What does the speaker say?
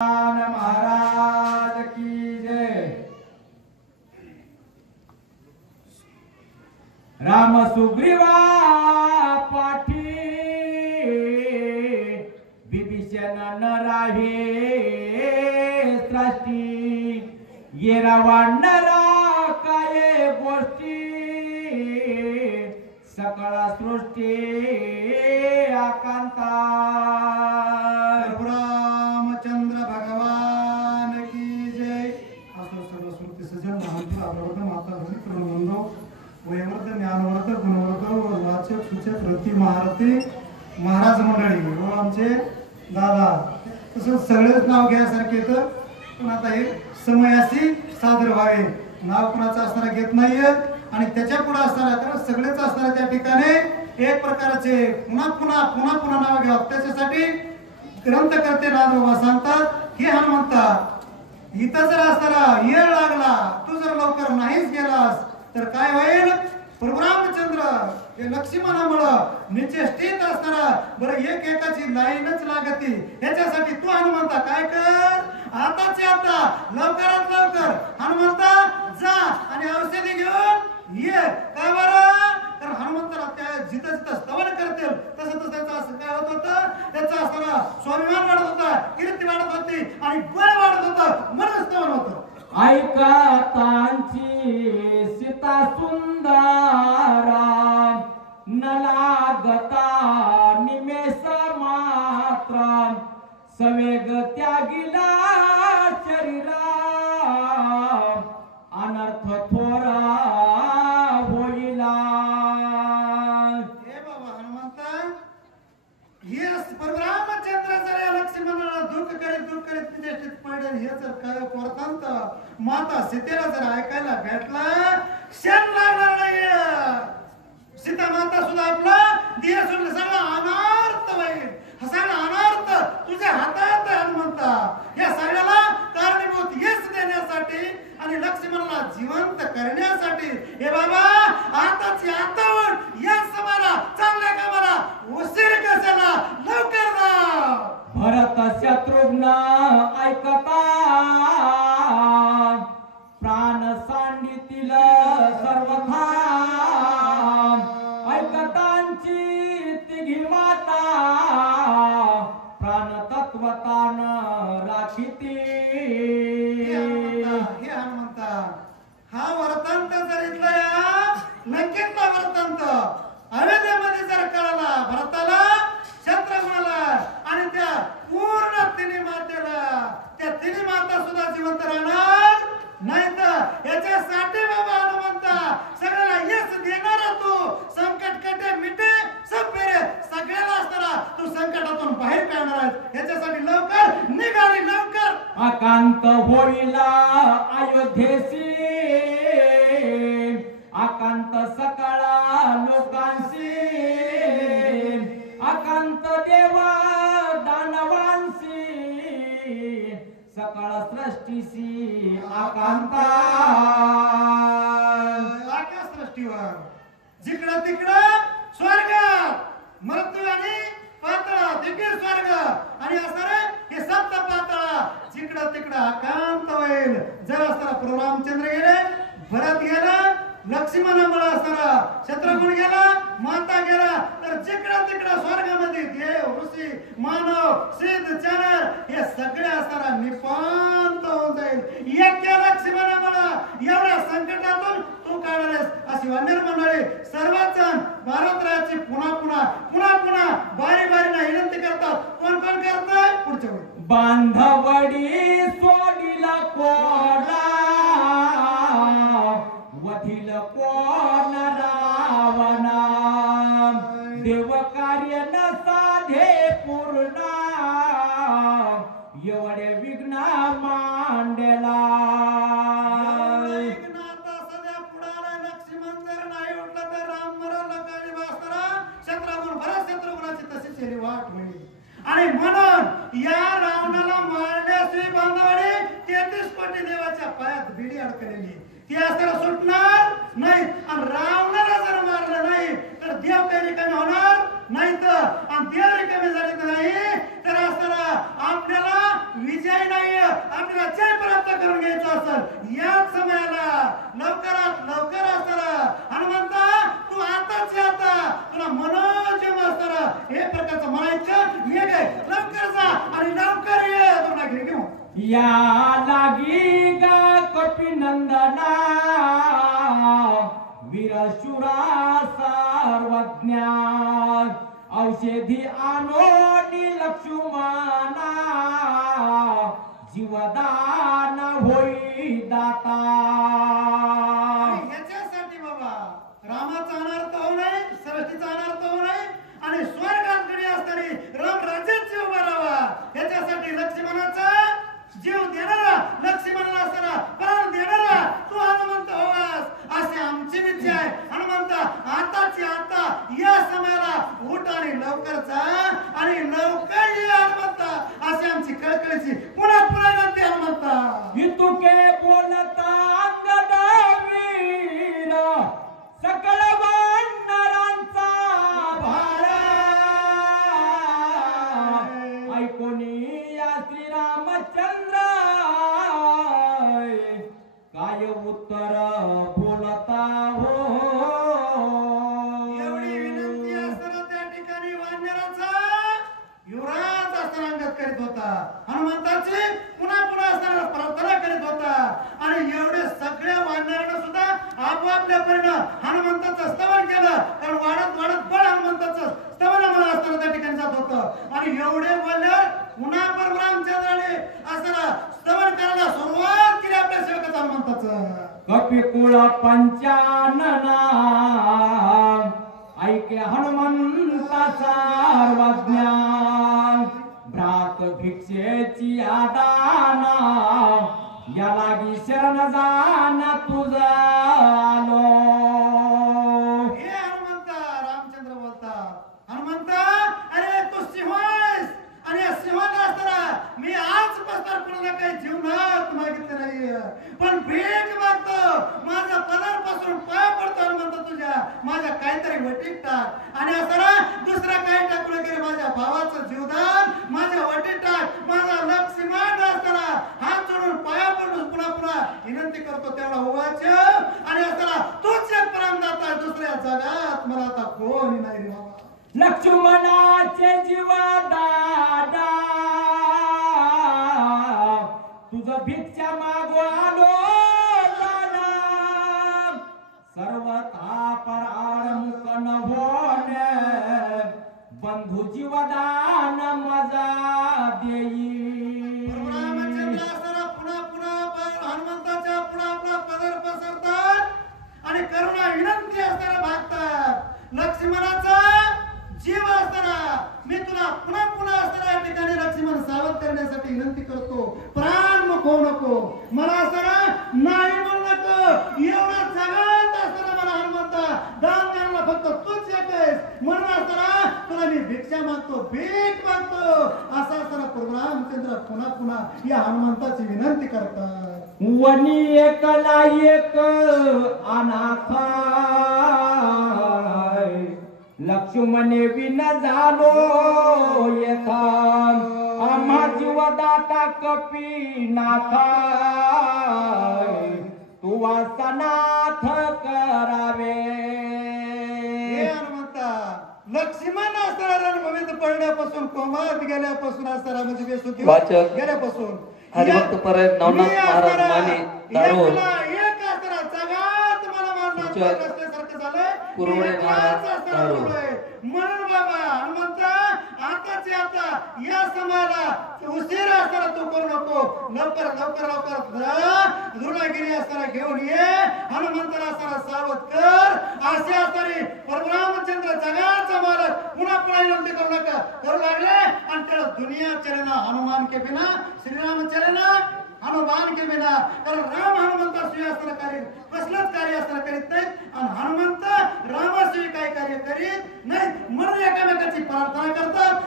महाराज की जय। राम सुग्रीवा पाठी विभीषण न राहे सृष्टी ये रावणरा काय गोष्टी सकळ सृष्टी आकांता। रामचंद्र भगवान की जय। असो सर्व श्रुती सजन महांत आवर्त माता भूमी प्रणवंदो वयवर्ध ज्ञानवर्ध गुणवर्ध वाचक सूचक रती महारथी महाराज मंडळी व आमचे दादा तसं सगळेच नाव घ्यासारखे तर पण आता हे समयाशी सादर व्हावे। नाव कुणाचं असताना घेत नाहीये आणि त्याच्या पुढे असताना कारण सगळेच असताना त्या ठिकाणी एक प्रकारचे पुन्हा पुन्हा पुन्हा पुन्हा नाव घ्यावं। त्याच्यासाठी ग्रंथकर्ते नामबाबा सांगतात की हनुमंता इथं जर असताना येळ लागला तू जर लवकर नाहीच गेलास तर काय होईल। प्रभू रामचंद्र हे लक्ष्मणामुळं निश्चित असताना बरं एक एकाची लाईनच लागती। याच्यासाठी तू हनुमंता काय कर आताच आता लवकरात लवकर हनुमंता जा आणि औषधी घेऊन ये। काय बरं तर हनुमंताला त्या जिथं जिथं स्तवन करतील तसं तसं त्याचं असं काय होत होतं त्याचा असताना स्वाभिमान वाढत होता कीर्ती वाढत होती आणि बळ वाढत होतं म्हणून स्तवन होतं। ऐका तांची सीता सुंदरा न लागता निमेष मात्र सवेग त्यागिला शरीरा अनर्थ थोरा होईला। हे बाबा हनुमंता हे परमरामचंद्र जर या लक्ष्मणाला दुःख करीत तिच्या पडले हे जर काय वर्तंत माता सीतेला जर ऐकायला भेटला क्षण लागणार नाही। सीता माता सुद्धा आपला दिया सोडले सगळा अनर्थ होईल। हा सगळा अनर्थ तुझ्या हातात हनुमंता या सगळ्याला कारणीभूत यश देण्यासाठी आणि लक्ष्मणाला जिवंत करण्यासाठी हे बाबा आताच आतावर या समाला चांगल्या कामाला उशीर कशाला लवकर जा। भरत शत्रुघ्न ऐकता प्राण सांडितील सर्वथा ऐकतांची तिघी माता प्राण तत्वतान राखिती। हे हनुमंता हा वर्तंत जर इथला लंकेतला वर्तंत अयोध्येमध्ये जर कळला भरताला शत्रुघ्नाला आणि त्या पूर्ण तिन्ही मातेला त्या तिन्ही माता सुद्धा जिवंत राहणार नाही तर याच्यासाठी बाबा हनुमंता सगळ्याला यश देणारा तू संकट कटे मिटे सब फेरे सगळ्याला असताना तू संकटातून बाहेर काढणार आहेस। याच्यासाठी लवकर निघाली लवकर आकांत होईला अयोध्येसी आकांत सकळा लोकांशी आकांत देवा दानवांशी सकळ सृष्टीशी आकांता। आकाश सृष्टीवर जिकडं तिकडं स्वर्ग मृत्यू आणि पातळ दिव्य स्वर्ग आणि असणारे हे सप्त पातळ जिकडं तिकडं आकांत होईल। जर असताना प्रभू रामचंद्र गेले भरत गेला लक्ष्मणामुळे असताना शत्रुघ्न गेला माता गेला तर जिकडं तिकडं स्वर्गामध्ये देव ऋषी मानव सिद्ध चानर हे सगळे असताना निपांत होऊन जाईल। एका लक्ष्मणामुळे एवढ्या संकटातून तू काढायस अशी वंदर मंडळी सर्वच जण भारतरायाची पुन्हा पुन्हा पुन्हा पुन्हा बारी बारीने विनंती करतात। कोण कोण करतंय पुढच्या वेळी बांधवडी सोडीला कोणा वधील कोण रावणा देव कार्य न साधे पूर्ण एवढे विघ्न मांडला। आता सध्या पुढाला लक्ष्मण जर नाही उठलं तर राम मरण लोकांनी वाचताना शत्रुघ्न भरत शत्रुघ्नाची तशीच याची वाट होईल आणि म्हणून या रावणाला मारण्याची बांधवडी 33 कोटी देवाच्या पायात बिडी अडकलेली ती असताना सुटणार नाही आणि रावणाला जर मारलं नाही तर देव काही रिकामी होणार नाही तर आणि ते कमी झाले नाही तर असताना आपल्याला विजय नाही आपल्याला जय प्राप्त करून घ्यायचा असेल याच समयाला लवकरात लवकर असताना हनुमंता तू आताच आता तुला मनोजम असताना हे प्रकारचं म्हणायचं ये गे लवकर जा आणि लवकर ये तुला घेऊन या लागी गा कपिनंदना वीरशुरा सर्वज्ञा औषधी आणोनी लक्ष्मणा जीवदान होई दाता याच्यासाठी बाबा रामाचा अनर्थ होऊ नये सृष्टीचा अनर्थ होऊ नये आणि स्वर्गात घडी असताना राम राज्याची उभा राहावा याच्यासाठी लक्ष्मणाचा जीव देणारा लक्ष्मणाला असताना प्राण देणारा तू हनुमंत होवास असे आमची इच्छा आहे हनुमंता आताची आता या समयाला उठ आणि लवकर जा आणि लवकर ये हनुमंता अशी आमची कळकळीची पुन्हा पुन्हा विनंती हनुमंता तुके बोलता अंगदवीर सकल वानरांचा भार ऐकोनी या श्रीरामचंद्र काय उत्तर बोलता हो एवढी विनंती असताना त्या ठिकाणी वानराचा युवराज असताना अंगत करीत होता हनुमंताची पुन्हा पुन्हा असताना प्रार्थना करीत होता आणि एवढे सगळ्या वानरांना सुद्धा आपापल्या परिणाम हनुमंताचं स्तवन केलं कारण वाढत वाढत बळ हनुमंताचं स्तवन म्हणून असताना त्या ठिकाणी जात होतं आणि एवढे बोलल्यावर पुन्हा पण रामचंद्राने असताना स्तवन करायला सुरुवात केली आपल्या सेवकाचं हनुमंताचं कपिकुळ पंचानना ऐके हनुमंता सर्वज्ञा भ्रात भिक्षेची आदाना या लागी शरण जाण तुझा आलो हे हनुमंता रामचंद्र बोलता हनुमंता अरे तू सिंह आहेस आणि या सिंहाला असताना मी आज पस्तार कुणाला काही जीवनात मागितलं नाहीये पण भीक मागतो माझा पदार्पासून पाय पडतो हनुमंता तुझ्या माझ्या काहीतरी वटीत टाक आणि असताना दुसरा काही टाकू नका माझ्या भावाचं जीवदान माझ्या वटीत टाक माझा लक्ष्मण असताना हात जोडून पाया पडून पुन्हा पुन्हा विनंती करतो तेवढा उवाच आणि असताना तूच एक प्राणदाता दुसऱ्या जगात मला आता कोणी नाही रे बाबा लक्ष्मणाचे जीवदादा तुझं भिक्षा मागो आलो दादा सर्वथा परार मुख न होणे बंधू जीवदान मजा देई रामचंद्र असताना पुन्हा पुन्हा हनुमंताच्या पुन्हा आपला पदर पसरतात आणि करुणा विनंती असताना भागतात लक्ष्मणाचा जीव असताना मी तुला पुन्हा पुन्हा असताना या ठिकाणी लक्ष्मण सावध करण्यासाठी विनंती करतो प्राण मुख होऊ नको मला असताना नाही म्हणू नको एवढा जगात असताना मला हनुमंता दान द्यायला फक्त तूच एक आहेस म्हणून असताना तुला मी भिक्षा मागतो भीक मागतो असं असताना प्रभू रामचंद्र पुन्हा पुन्हा या हनुमंताची विनंती करतात वनी एकला एक अनाथ लक्ष्मणे विन झालो येथा आम्हा जीवदाता कपिनाथा तू वासनाथ करावे हे हनुमंता लक्ष्मण असताना रणभूमीत पडण्यापासून कोमात गेल्यापासून असताना म्हणजे बेसुद्धी वाचक गेल्यापासून हरिभक्त परत नवनाथ महाराज माने दारोर एक असताना जगात मला मारणार नसल्यासारखं झालंय पुरवडे महाराज दारोर म्हणून बाबा हनुमंता आताची आता या समाला उशीर असताना तू करू नको लवकर लवकर लवकर धुळागिरी असताना घेऊन ये हनुमंताला असताना सावध कर असे असताना परशुरामचंद्र जगाचा मालक पुन्हा पुन्हा विनंती करू नका करू लागले आणि त्याला दुनिया चलेना हनुमान के बिना श्रीराम चलेना हनुमान के बिना कारण राम हनुमंता शिवाय असताना कार्य कसलंच कार्य असताना करीत नाहीत आणि हनुमंत रामाशिवाय काही कार्य करीत नाही म्हणून एकामेकाची प्रार्थना करतात.